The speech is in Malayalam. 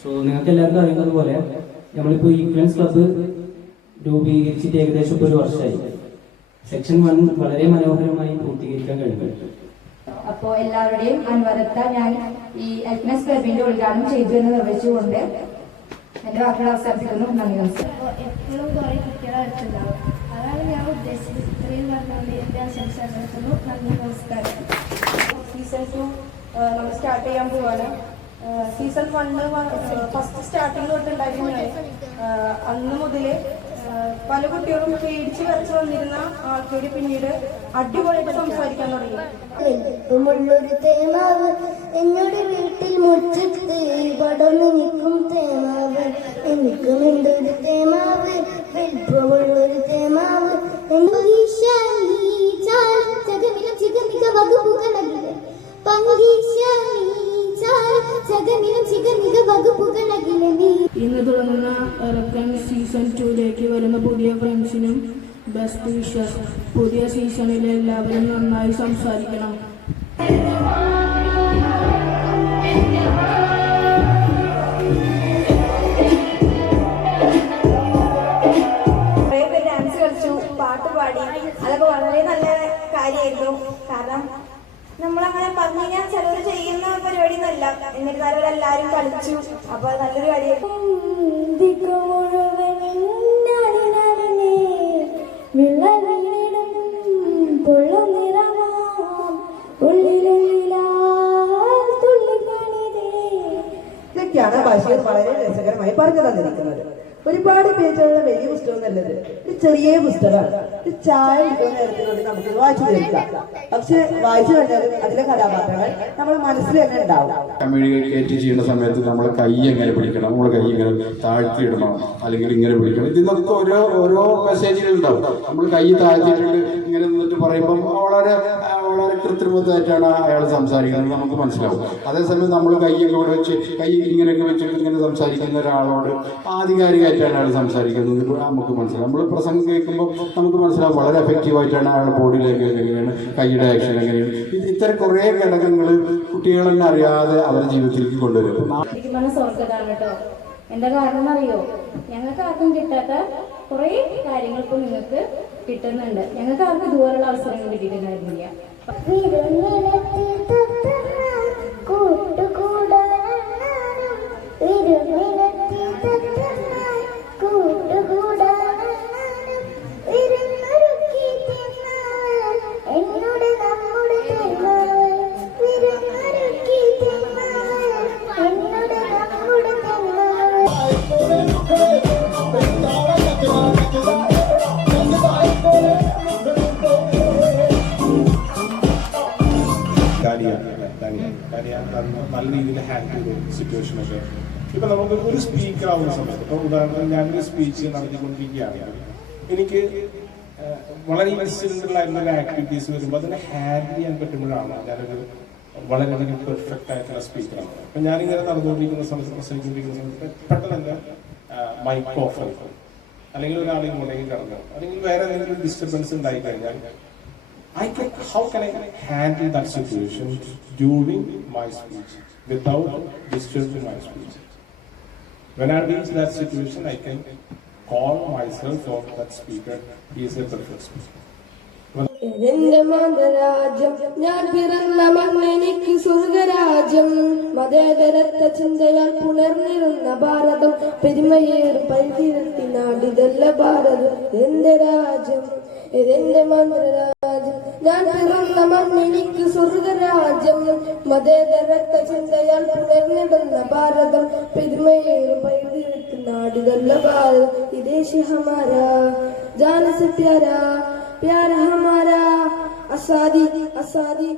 സോ നിങ്ങൾക്ക് എല്ലാവർക്കും അറിയുന്നത് പോലെ നമ്മളിപ്പോൾ ഇൻഫ്ലുവൻസ് ക്ലബ്ബ് രൂപീകരിച്ചിട്ട് ഏകദേശം ഇപ്പോൾ 1 വർഷമായി. സെക്ഷൻ 1 വളരെ മനോഹരമായി പൂർത്തീകരിക്കാൻ കഴിഞ്ഞു. അപ്പോൾ എല്ലാവരുടെയും അൻവരത്ത ഞാൻ ഈ എൽഫ്നസ് ക്ലബിന്റെ ഉദ്ഘാടനം ചെയ്തു എന്ന് നിർവഹിച്ചുകൊണ്ട് എന്റെ വാക്കുകൾ അവസാനിപ്പിക്കുന്നു. നന്ദി, നമസ്കാരം. എപ്പോഴും കുറെ കുട്ടികളെ അടുത്തുണ്ടാവും. അതാണ് ഞാൻ ഉദ്ദേശിച്ചത്. ഇത്രയും പറഞ്ഞുകൊണ്ട് എന്റെ ആശംസ നടത്തുന്നു. നന്ദി, നമസ്കാരം. സീസൺ 2 നമ്മൾ സ്റ്റാർട്ട് ചെയ്യാൻ പോവാണ്. സീസൺ 1 ഫസ്റ്റ് സ്റ്റാർട്ടിങ് തൊട്ടുണ്ടായിരുന്ന അന്ന് മുതലേ പല കുട്ടികളും പേടിച്ച് വരച്ച് വന്നിരുന്ന ആൾക്കാർ പിന്നീട് അടിപൊളിയായിട്ട് സംസാരിക്കാൻ തുടങ്ങി. എന്നോട് വീട്ടിൽ മുറ്റത്ത് പടർന്നു നിൽക്കും തേമാവ്, എനിക്കും എന്തൊരു തേമാവ്, വലിപ്പമുള്ളൊരു തേമാവ്. ഇന്ന് തുടങ്ങുന്ന ഇറക്കൻ സീസൺ 2ലേക്ക് വരുന്ന പുതിയ ഫ്രണ്ട്സിനും ബെസ്റ്റ് വിഷസ്. പുതിയ സീസണിൽ എല്ലാവരും നന്നായി സംസാരിക്കണം. കുറേ പേര് ഡാൻസ് കളിച്ചു, പാട്ട് പാടി. അതൊക്കെ വളരെ നല്ല കാര്യമായിരുന്നു. കാരണം നമ്മളങ്ങനെ പറഞ്ഞു കഴിഞ്ഞാൽ ചിലർ ചെയ്യുന്ന പരിപാടി ഒന്നല്ല, എന്നിരുന്നാലും അവരെല്ലാരും കളിച്ചു. അപ്പൊ നല്ലൊരു കാര്യമായിരുന്നു. ഇതൊക്കെയാണ് ബഷീർ വളരെ രസകരമായി പറഞ്ഞു തന്നിരിക്കുന്നത്. ഒരുപാട് പേജുള്ള വലിയ പുസ്തകം നല്ലത് ഒരു ചെറിയ പുസ്തകമാണ്. ഒരു ചായ കുടിക്കുന്ന നേരത്തിനുള്ളിൽ നമുക്ക് വായിച്ചു തീർക്കാം. പക്ഷെ വായിച്ചു കഴിഞ്ഞാലും അതിലെ കഥാപാത്രങ്ങൾ നമ്മുടെ മനസ്സിൽ തന്നെ ഉണ്ടാവും. കമ്മ്യൂണിക്കേറ്റ് ചെയ്യുന്ന സമയത്ത് നമ്മളെ കൈ എങ്ങനെ പിടിക്കണം, നമ്മളെ കൈ ഇങ്ങനെ താഴ്ത്തിയിടണം, അല്ലെങ്കിൽ ഇങ്ങനെ പിടിക്കണം. ഇതിനൊക്കെ ഓരോ മെസ്സേജുകൾ ഉണ്ടാവും. നമ്മൾ കൈ താഴ്ത്തിയിട്ടുണ്ട് ഇങ്ങനെ നിന്നിട്ട് പറയുമ്പം വളരെ വളരെ കൃത്രിമത്തായിട്ടാണ് അയാൾ സംസാരിക്കുന്നത്, നമുക്ക് മനസ്സിലാവും. അതേസമയം നമ്മൾ കൈയൊക്കെ ഇവിടെ വെച്ച് കൈ ഇങ്ങനെയൊക്കെ വെച്ചിട്ട് ഇങ്ങനെ സംസാരിക്കുന്ന ഒരാളോട് ആധികാരികമായിട്ടാണ് അയാൾ സംസാരിക്കുന്നത്, നമുക്ക് മനസ്സിലാവും. നമ്മൾ പ്രസംഗം കേൾക്കുമ്പോൾ നമുക്ക് മനസ്സിലാവും വളരെ എഫക്റ്റീവായിട്ടാണ് അയാളുടെ ബോഡി ലാംഗ്വേജ് എങ്ങനെയാണ്, കൈയുടെ ആക്ഷൻ എങ്ങനെയാണ്. ഇത്തരം കുറേ ഘടകങ്ങൾ കുട്ടികൾ തന്നെ അറിയാതെ അവരുടെ ജീവിതത്തിലേക്ക് കൊണ്ടുവരും. സ്വർഗതാണ് കേട്ടോ. എന്താ കാരണം അറിയോ? ഞങ്ങൾക്ക് ആർക്കും കിട്ടാത്ത കുറെ കാര്യങ്ങൾ ഇപ്പൊ നിങ്ങൾക്ക് കിട്ടുന്നുണ്ട്. ഞങ്ങൾക്ക് ആർക്കും ഇതുപോലുള്ള അവസരങ്ങൾ കിട്ടിയിട്ടുണ്ടായിരുന്നില്ല. നല്ല രീതിയിൽ ഹാൻഡിൽ ചെയ്ത സിറ്റുവേഷനൊക്കെ ഇപ്പൊ നമുക്ക് ഒരു സ്പീക്കർ ആവുന്ന സമയത്ത്, ഇപ്പൊ ഉദാഹരണത്തിന് ഞാനൊരു സ്പീച്ച് നടത്തിക്കൊണ്ടിരിക്കുകയാണെങ്കിൽ എനിക്ക് വളരെ ഇൻസിഡന്റൽ ആയിട്ടുള്ള ആക്ടിവിറ്റീസ് വരുമ്പോൾ അതിനെ ഹാൻഡിൽ ചെയ്യാൻ പറ്റുമ്പോഴാണ് ഞാനൊരു വളരെയധികം പെർഫെക്റ്റ് ആയിട്ടുള്ള സ്പീക്കറാണ്. അപ്പൊ ഞാനിങ്ങനെ നടന്നുകൊണ്ടിരിക്കുന്ന സമയത്ത്, പ്രസംഗിക്കൊണ്ടിരിക്കുന്ന സമയത്ത് പെട്ടെന്ന് തന്നെ മൈക്ക് ഓഫ് ആയിരിക്കും, അല്ലെങ്കിൽ ഒരാളെ ഇങ്ങോട്ടേക്ക് കടന്നു, അല്ലെങ്കിൽ വേറെ എന്തെങ്കിലും ഡിസ്റ്റർബൻസ് ഉണ്ടായി കഴിഞ്ഞാൽ how can I handle that situation during my speech without disturbing my speech? When I reach that situation, I can call myself or that speaker, he is a perfect speaker. എന്റെ മാതരാജ്യം, ഞാൻ പിറന്ന മണ്ണെനിക്ക് സ്വർഗരാജ്യം. മതേതരത്വ ചിന്തയാൽ പുണർന്നിരുന്ന ഭാരതം, പെരുമയേറും പൈതൃകത്തിൻ നാടിതല്ല ഭാരതം. എന്റെ രാജ്യം, എന്റെ മാതൃരാജ്യം, ഞാൻ പിറന്ന മണ്ണെനിക്ക് സ്വർഗരാജ്യം. മതേതരത്വ ചിന്തയാൽ പുണർന്നിടുന്ന ഭാരതം, പെരുമയേറും പൈതൃകത്തിൻ നാടിതല്ല ഭാരതം. വിദേശി ഹമാരാ ജാന സെ പ്യാരാ, प्यार हमारा आसादी आसादी।